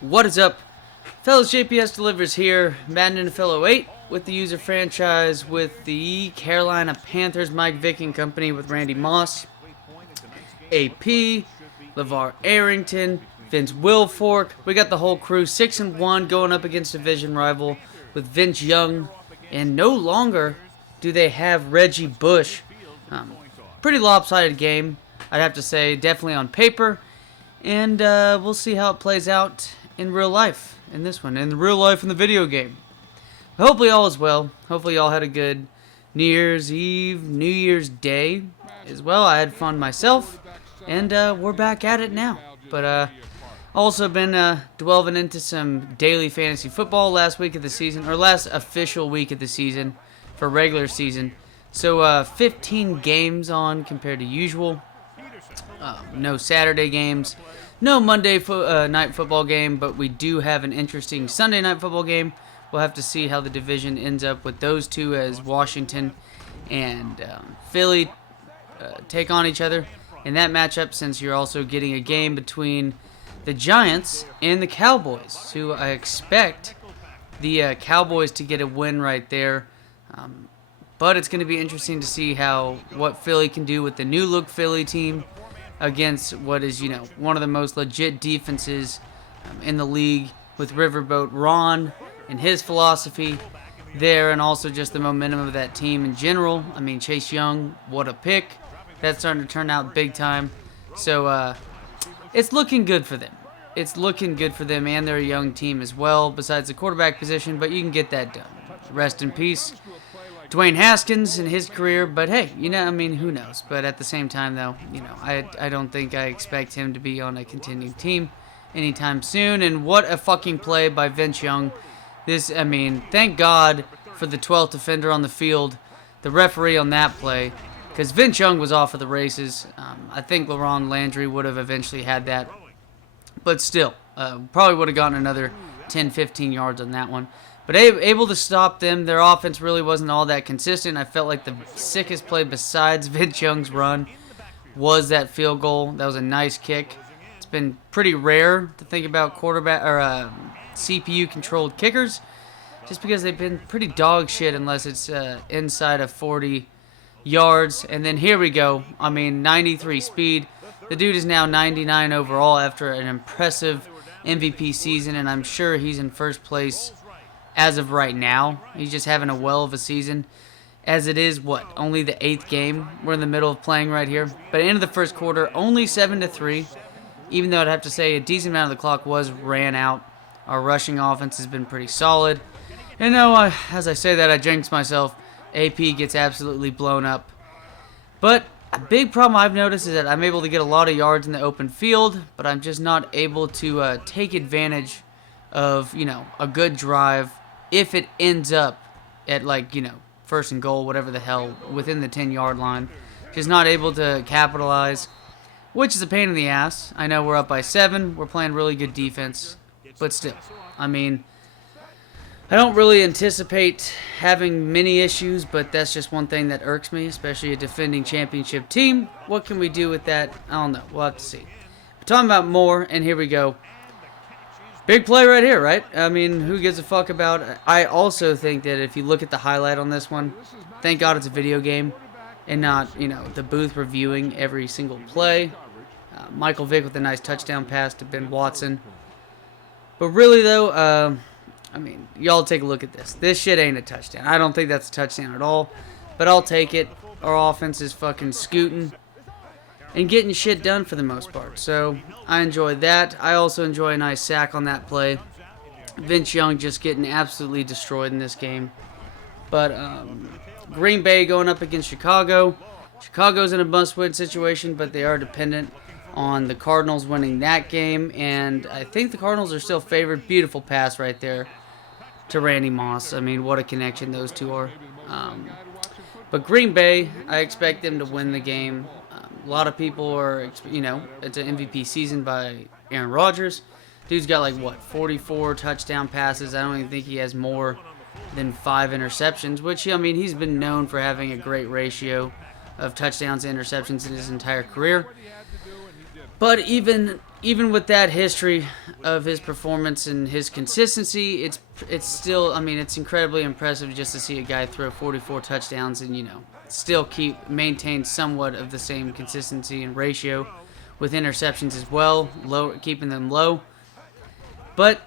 What is up? Fellas, JPS delivers here, Madden NFL 08 with the user franchise with the Carolina Panthers, Mike Vick and company with Randy Moss, AP, LeVar Arrington, Vince Wilfork. We got the whole crew 6-1 going up against division rival with Vince Young, and no longer do they have Reggie Bush. Pretty lopsided game, I'd have to say, definitely on paper, and we'll see how it plays out in real life in this one, in the real life in the video game. Hopefully all is well. Hopefully y'all had a good New Year's Eve, New Year's Day as well. I had fun myself, and we're back at it now. But also been delving into some daily fantasy football last week of the season, or last official week of the season for regular season. So 15 games on compared to usual. No Saturday games, no Monday night football game, but we do have an interesting Sunday night football game. We'll have to see how the division ends up with those two as Washington and Philly take on each other in that matchup, since you're also getting a game between the Giants and the Cowboys, who I expect the Cowboys to get a win right there. But it's going to be interesting to see what Philly can do with the new look Philly team against what is, one of the most legit defenses in the league, with Riverboat Ron and his philosophy there, and also just the momentum of that team in general. I mean, Chase Young, what a pick. That's starting to turn out big time. So it's looking good for them. It's looking good for them and their young team as well, besides the quarterback position, but you can get that done. Rest in peace, Dwayne Haskins and his career, but hey, who knows? But at the same time, though, I don't think I expect him to be on a contending team anytime soon. And what a fucking play by Vince Young. Thank God for the 12th defender on the field, the referee on that play, because Vince Young was off of the races. I think LaRon Landry would have eventually had that, but still, probably would have gotten another 10, 15 yards on that one. But able to stop them. Their offense really wasn't all that consistent. I felt like the sickest play besides Vince Young's run was that field goal. That was a nice kick. It's been pretty rare to think about quarterback or CPU-controlled kickers, just because they've been pretty dog shit unless it's inside of 40 yards. And then here we go. 93 speed. The dude is now 99 overall after an impressive MVP season, and I'm sure he's in first place as of right now. He's just having a well of a season. As it is, only the 8th game we're in the middle of playing right here. But end of the first quarter, only 7-3. Even though I'd have to say a decent amount of the clock was ran out. Our rushing offense has been pretty solid. And now, as I say that, I jinx myself. AP gets absolutely blown up. But a big problem I've noticed is that I'm able to get a lot of yards in the open field, but I'm just not able to take advantage of, a good drive if it ends up at, first and goal, whatever the hell, within the 10-yard line. Just not able to capitalize, which is a pain in the ass. I know we're up by 7. We're playing really good defense, but still, I don't really anticipate having many issues, but that's just one thing that irks me, especially a defending championship team. What can we do with that? I don't know. We'll have to see. But talking about more, and here we go. Big play right here, right? Who gives a fuck about it? I also think that if you look at the highlight on this one, thank God it's a video game and not, the booth reviewing every single play. Michael Vick with a nice touchdown pass to Ben Watson. But really, though, y'all take a look at this. This shit ain't a touchdown. I don't think that's a touchdown at all, but I'll take it. Our offense is fucking scooting and getting shit done for the most part. So I enjoyed that. I also enjoy a nice sack on that play. Vince Young just getting absolutely destroyed in this game. But Green Bay going up against Chicago. Chicago's in a must-win situation, but they are dependent on the Cardinals winning that game. And I think the Cardinals are still favored. Beautiful pass right there to Randy Moss. What a connection those two are. But Green Bay, I expect them to win the game. A lot of people are, it's an MVP season by Aaron Rodgers. Dude's got 44 touchdown passes. I don't even think he has more than 5 interceptions, which, he's been known for having a great ratio of touchdowns to interceptions in his entire career. But even with that history of his performance and his consistency, it's still, I mean, it's incredibly impressive just to see a guy throw 44 touchdowns and, still maintain somewhat of the same consistency and ratio with interceptions as well, keeping them low. But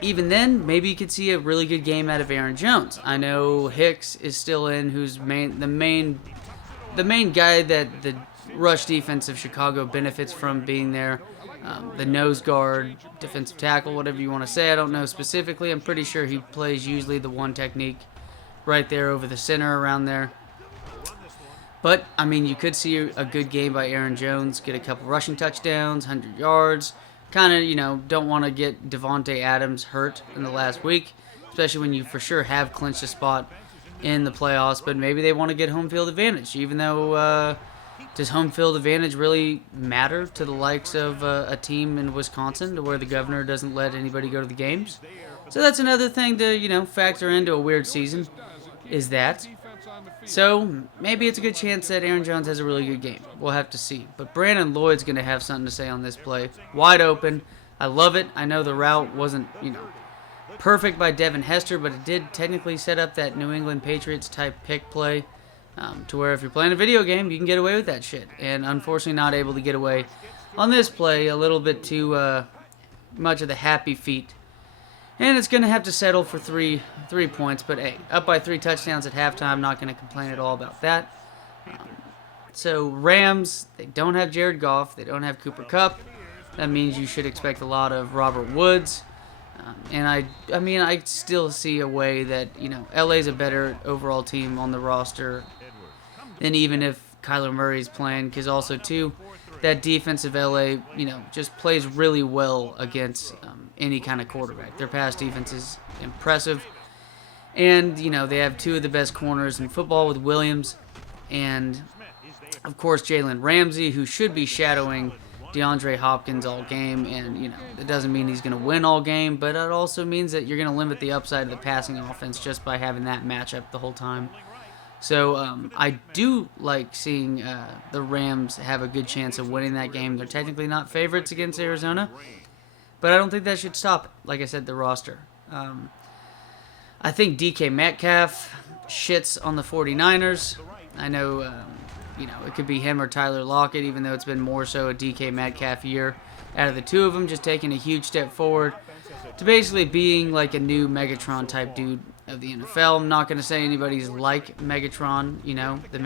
even then, maybe you could see a really good game out of Aaron Jones. I know Hicks is still in, who's the main guy that the rush defense of Chicago benefits from being there. The nose guard, defensive tackle, whatever you want to say. I don't know specifically. I'm pretty sure he plays usually the one technique right there over the center around there. But, I mean, you could see a good game by Aaron Jones, get a couple rushing touchdowns, 100 yards. Kind of, don't want to get Devontae Adams hurt in the last week, especially when you for sure have clinched a spot in the playoffs. But maybe they want to get home field advantage, even though does home field advantage really matter to the likes of a team in Wisconsin, to where the governor doesn't let anybody go to the games? So that's another thing to, factor into a weird season, is that. So maybe it's a good chance that Aaron Jones has a really good game. We'll have to see. But Brandon Lloyd's going to have something to say on this play. Wide open. I love it. I know the route wasn't, perfect by Devin Hester, but it did technically set up that New England Patriots type pick play, to where if you're playing a video game, you can get away with that shit. And unfortunately not able to get away on this play. A little bit too much of the happy feet. And it's going to have to settle for three points. But, hey, up by 3 touchdowns at halftime. Not going to complain at all about that. So, Rams, they don't have Jared Goff. They don't have Cooper Kupp. That means you should expect a lot of Robert Woods. And I still see a way that, LA's a better overall team on the roster than even if Kyler Murray's playing. Because also, too, that defense of LA, just plays really well against any kind of quarterback. Their pass defense is impressive. And, they have 2 of the best corners in football with Williams and, of course, Jalen Ramsey, who should be shadowing DeAndre Hopkins all game. And, it doesn't mean he's going to win all game, but it also means that you're going to limit the upside of the passing offense just by having that matchup the whole time. So I do like seeing the Rams have a good chance of winning that game. They're technically not favorites against Arizona, but I don't think that should stop, like I said, the roster. I think DK Metcalf shits on the 49ers. I know, it could be him or Tyler Lockett, even though it's been more so a DK Metcalf year out of the 2 of them, just taking a huge step forward to basically being like a new Megatron type dude of the NFL. I'm not going to say anybody's like Megatron. The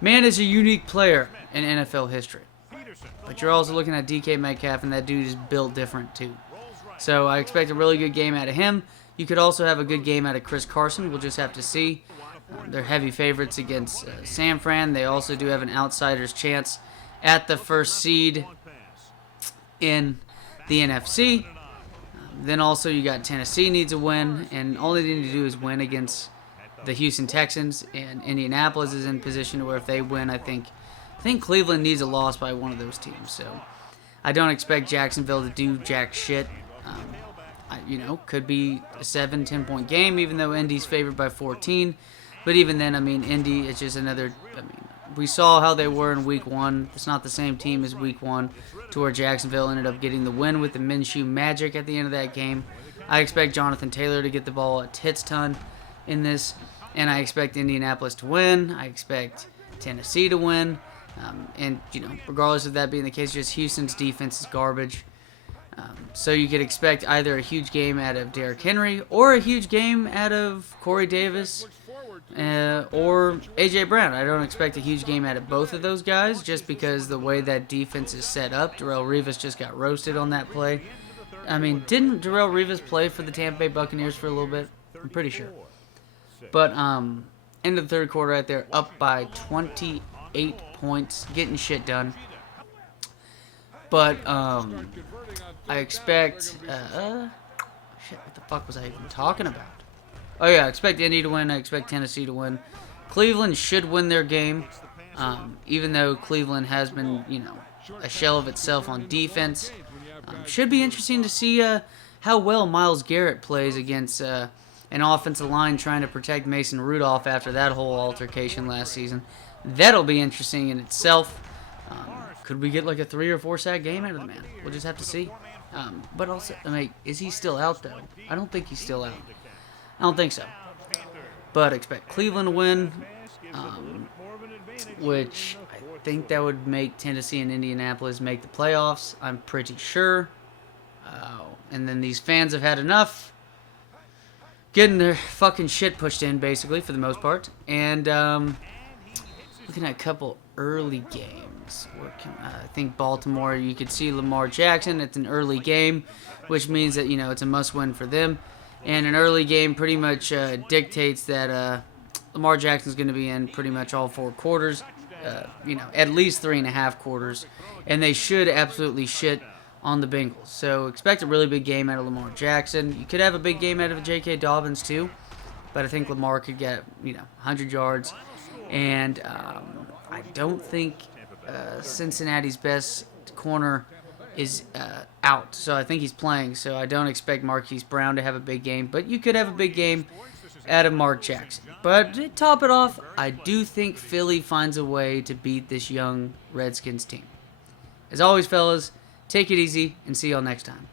man is a unique player in NFL history. But you're also looking at DK Metcalf, and that dude is built different too. So I expect a really good game out of him. You could also have a good game out of Chris Carson. We'll just have to see. They're heavy favorites against San Fran. They also do have an outsider's chance at the first seed in the NFC. Then also you got Tennessee needs a win, and all they need to do is win against the Houston Texans, and Indianapolis is in position to where if they win, I think Cleveland needs a loss by one of those teams. So I don't expect Jacksonville to do jack shit. Could be a 7-10 point game, even though Indy's favored by 14. But even then, Indy is just another. We saw how they were in Week 1. It's not the same team as Week 1, to where Jacksonville ended up getting the win with the Minshew magic at the end of that game. I expect Jonathan Taylor to get the ball a tits ton in this, and I expect Indianapolis to win. I expect Tennessee to win. Regardless of that being the case, just Houston's defense is garbage. So you could expect either a huge game out of Derrick Henry or a huge game out of Corey Davis or A.J. Brown. I don't expect a huge game out of both of those guys just because the way that defense is set up. Darrelle Revis just got roasted on that play. Didn't Darrelle Revis play for the Tampa Bay Buccaneers for a little bit? I'm pretty sure. But end of the third quarter right there, up by 28 points, getting shit done. But I expect what the fuck was I even talking about? Oh yeah, I expect Indy to win. I expect Tennessee to win. Cleveland should win their game, even though Cleveland has been, a shell of itself on defense. Should be interesting to see how well Myles Garrett plays against an offensive line trying to protect Mason Rudolph after that whole altercation last season. That'll be interesting in itself. could we get like a 3 or 4 sack game out of the man? We'll just have to see. But also, I mean, is he still out though? I don't think he's still out. I don't think so. But I expect Cleveland to win, which I think that would make Tennessee and Indianapolis make the playoffs. I'm pretty sure. And then these fans have had enough getting their fucking shit pushed in, basically, for the most part. And looking at a couple early games. I think Baltimore, you could see Lamar Jackson. It's an early game, which means that, it's a must-win for them. And an early game pretty much dictates that Lamar Jackson's going to be in pretty much all 4 quarters. At least 3.5 quarters. And they should absolutely shit on the Bengals. So expect a really big game out of Lamar Jackson. You could have a big game out of J.K. Dobbins too. But I think Lamar could get, 100 yards. And I don't think Cincinnati's best corner is out. So I think he's playing. So I don't expect Marquise Brown to have a big game. But you could have a big game out of Mark Jackson. But to top it off, I do think Philly finds a way to beat this young Redskins team. As always, fellas, take it easy and see y'all next time.